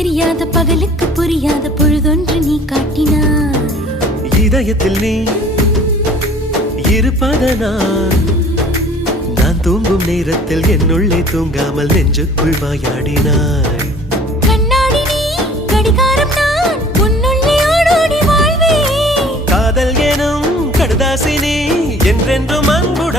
தெரியாத பகலுக்கு புரியாத பொழுதொன்று நீ காட்டினாய். இதயத்தில் நீ இருப்பதனால் நான் தூங்கும் நேரத்தில் என்னுள்ளே தூங்காமல் நெஞ்சுக்குள் வாயாடினாய். கண்ணாடி நீ கடிகாரம் நான் உன்னுள்ளே ஓடோடி வாழ்வே. காதல் எனும் கடுதாசி நீ என்றென்றும் அன்புடன்